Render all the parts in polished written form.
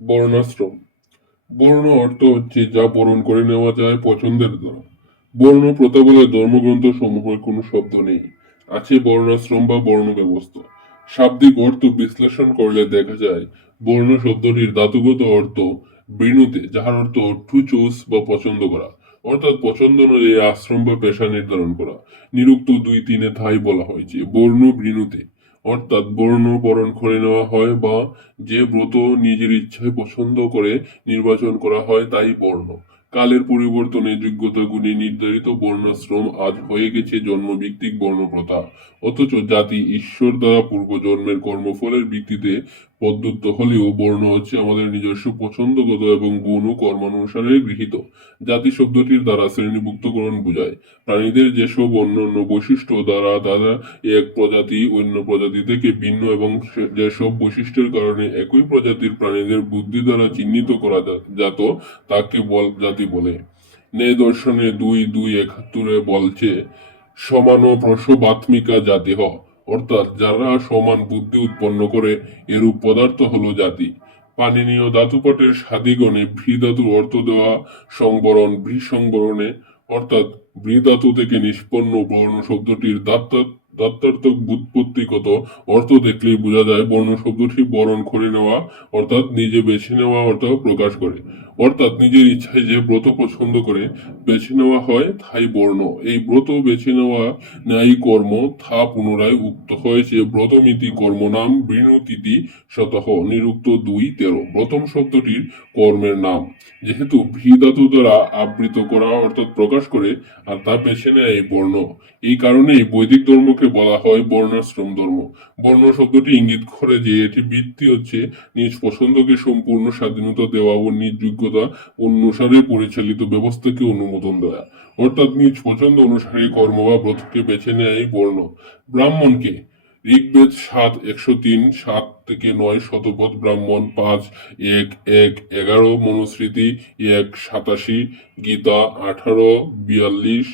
বর্ণাশ্রম। বর্ণ অর্থ হচ্ছে যা বরণ করে নেওয়া যায় পছন্দের দ্বারা। বর্ণ প্রথা বলে ধর্মগ্রন্থ সমূহের কোনো শব্দ নেই। আছে বর্ণাশ্রম বা বর্ণ ব্যবস্থা। শাব্দিক অর্থ বিশ্লেষণ করলে দেখা যায় বর্ণ শব্দটির ধাতুগত অর্থ বৃণুতে, যাহার অর্থ টু চুজ বা পছন্দ করা, অর্থাৎ পছন্দ অনুযায়ী আশ্রম বা পেশা নির্ধারণ করা। নিরুক্ত 2-3 ঠাই বলা হয়েছে বর্ণ বৃণুতে, অর্থাৎ বর্ণ বরণ করে নেওয়া হয় বা যে ব্রত নিজের ইচ্ছায় পছন্দ করে নির্বাচন করা হয় তাই বর্ণ। কালের পরিবর্তনে যোগ্যতা গুণে নির্ধারিত বর্ণাশ্রম আজ হয়ে গেছে জন্মভিত্তিক বর্ণপ্রথা। অথচ জাতি ঈশ্বর দ্বারা পূর্বজন্মের কর্মফলের ভিত্তিতে প্রদত্ত হলেও বর্ণ হচ্ছে আমাদের নিজস্ব পছন্দগত এবং গুণ ও কর্মানুসারে গৃহীত। জাতি শব্দটির দ্বারা শ্রেণীভুক্তকরণ বোঝায় প্রাণীদের যেসব অন্যান্য বৈশিষ্ট্য দ্বারা তারা এক প্রজাতি অন্য প্রজাতি থেকে ভিন্ন এবং যেসব বৈশিষ্ট্যের কারণে একই প্রজাতির প্রাণীদের বুদ্ধি দ্বারা চিহ্নিত করা যেত তাকে জাতি বলে। ন্যায় দর্শনে 2:271 বলছে সমান প্রসবাত্মিকা জাতি হ, অর্থাৎ যারা সমান বুদ্ধি উৎপন্ন করে এরূপ পদার্থ হলো জাতি। পাণিনীয় ধাতুপাঠের সাদিগণে ভৃ ধাতুর অর্থ দেওয়া সংবরণ ভৃ সংবরণে, অর্থাৎ ভৃ ধাতু থেকে নিষ্পন্ন বর্ণ শব্দটির দাত্তার্থক ব্যুৎপত্তিগত অর্থ দেখলেই বোঝা যায় বর্ণ শব্দটি বরণ করে নেওয়া, অর্থাৎ নিজে বেছে নেওয়া অর্থ প্রকাশ করে। অর্থাৎ নিজের ইচ্ছায় যে ব্রত পছন্দ করে বেছে নেওয়া হয় তাই বর্ণ। এই ব্রত বেছে নেওয়া ন্যায়ী কর্ম থা পুনরায় উক্ত হয়েছে ব্রতমিতি কর্মনাম বৃণুতিতি শতহ নিরুক্ত 2:13। প্রথম শব্দটির কর্মের নাম, যেহেতু ভি ধাতু দ্বারা আবৃত করা অর্থাৎ প্রকাশ করে আর তা বেছে নেয় এই বর্ণ। এই কারণেই বৈদিক ধর্মকে বলা হয় বর্ণাশ্রম ধর্ম। বর্ণ শব্দটি ইঙ্গিত করে যে এটি ভিত্তি হচ্ছে নিজ পছন্দকে সম্পূর্ণ স্বাধীনতা দেওয়া ও নিজ যোগ্যতা অনুসারে পরিচালিত ব্যবস্থাকে অনুমোদন দেওয়া, অর্থাৎ নিজ পছন্দ অনুসারে কর্ম বা ব্রতকে বেছে নেয় বর্ণ। ব্রাহ্মণকে ঋগ্বেদ 7:103 7-9 শতপথ ব্রাহ্মণ 5:1-11 মনুস্মৃতি 1:87 গীতা 18:42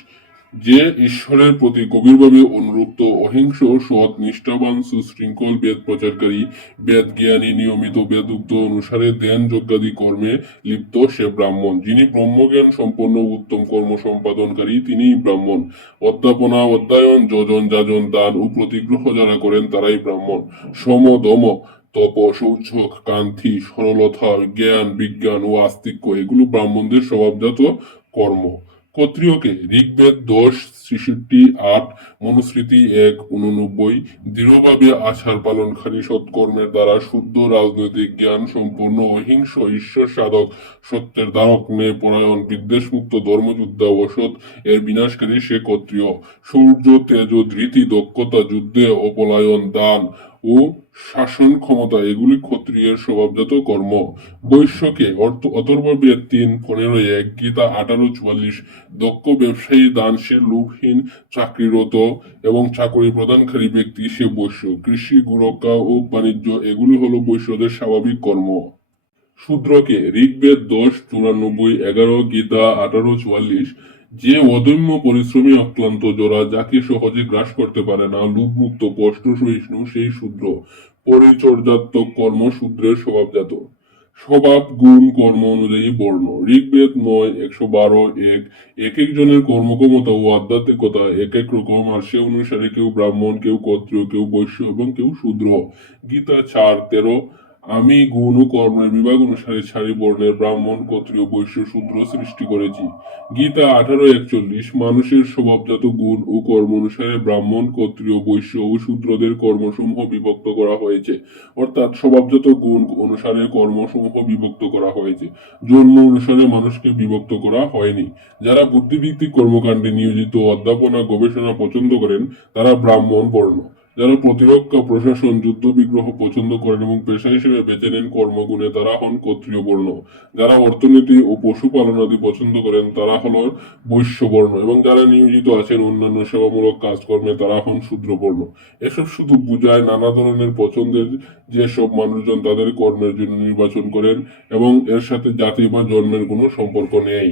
যে ঈশ্বরের প্রতি গভীরভাবে অনুরক্ত অহিংস সৎ নিষ্ঠাবান সুশৃঙ্খল বেদ প্রচারকারী বেদ জ্ঞানী নিয়মিত বেদোক্ত অনুসারে ধ্যান যজ্ঞাদি কর্মে লিপ্ত সে ব্রাহ্মণ। যিনি ব্রহ্মজ্ঞান সম্পন্ন উত্তম কর্ম সম্পাদনকারী তিনিই ব্রাহ্মণ। অধ্যাপনা অধ্যয়ন যজন যাজন দান ও প্রতিগ্রহ যারা করেন তারাই ব্রাহ্মণ। সম দম তপ শৌচ কান্তি সরলতা জ্ঞান বিজ্ঞান ও আস্তিক্য এগুলো ব্রাহ্মণদের স্বভাবজাত কর্ম। ক্ষত্রিয়কে ঋগ্বেদ 10:63-8 মনুস্মৃতি 1:89 দৃঢ়ভাবে আচার পালনকারী সৎকর্মের দ্বারা শুদ্ধ রাজনৈতিক জ্ঞান সম্পূর্ণ অহিংস ঈশ্বর সাধক সত্যের ধারক ন্যায় পরায়ণ বিদ্বেষমুক্ত ধর্মযোদ্ধা অসৎ এর বিনাশকারী সে ক্ষত্রিয়। শৌর্য তেজ ধৃতি দক্ষতা যুদ্ধে অপলায়ন দান ও শাসন ক্ষমতা এগুলি ক্ষত্রিয়ের স্বভাবজাত কর্ম। বৈশ্যকে অথর্ববেদ 3:15-1 গীতা 18:44 দক্ষ ব্যবসায়ী দানশীল লোভহীন চাকরিরত এবং চাকরি প্রদানকারী ব্যক্তি সে বৈশ্য। কৃষি গোরক্ষা ও বাণিজ্য এগুলি হলো বৈশ্যদের স্বাভাবিক কর্ম। শূদ্রকে ঋগ্বেদ 10:94-11 গীতা 18:44 যে অদম্য পরিশ্রমী অক্লান্ত জোড়া যাকে সহজে গ্রাস করতে পারে না লোভমুক্ত কষ্ট সহিষ্ণু সেই শূদ্র। পরিচর্যাত্মক কর্ম শূদ্রের স্বভাবজাত। স্বভাব গুণ কর্ম অনুযায়ী বর্ণ। ঋগ্বেদ 9:112-1 এক একজনের কর্মক্ষমতা ও আধ্যাত্মিকতা এক এক রকম আর সে অনুসারে কেউ ব্রাহ্মণ কেউ ক্ষত্রিয় কেউ বৈশ্য এবং কেউ শূদ্র। গীতা 4:13 আমি গুণ ও কর্মের বিভাগ অনুসারে 4 বর্ণের ব্রাহ্মণ ক্ষত্রিয় বৈশ্য শূদ্র সৃষ্টি করেছি। গীতা 18:41 মানুষের স্বভাবজাত গুণ ও কর্ম অনুসারে ব্রাহ্মণ ক্ষত্রিয় বৈশ্য ও শূদ্রদের কর্মসমূহ বিভক্ত করা হয়েছে, অর্থাৎ স্বভাবজাত গুণ অনুসারে কর্মসমূহ বিভক্ত করা হয়েছে, জন্ম অনুসারে মানুষকে বিভক্ত করা হয়নি। যারা বুদ্ধিভিত্তিক কর্মকাণ্ডে নিয়োজিত অধ্যাপনা গবেষণা পছন্দ করেন তারা ব্রাহ্মণ বর্ণ। যারা প্রতিরক্ষা প্রশাসন যুদ্ধ বিগ্রহ পছন্দ করেন এবং পেশা হিসেবে বেছে নেন কর্মগুণে তারা হন ক্ষত্রিয় বর্ণ। যারা অর্থনীতি ও পশুপালন আদি পছন্দ করেন তারা হল বৈশ্য বর্ণ এবং যারা নিয়োজিত আছেন অন্যান্য সেবামূলক কাজকর্মে তারা হন শূদ্র বর্ণ। এসব শুধু বোঝায় নানা ধরনের পছন্দের যেসব মানুষজন তাদের কর্মের জন্য নির্বাচন করেন এবং এর সাথে জাতি বা জন্মের কোনো সম্পর্ক নেই।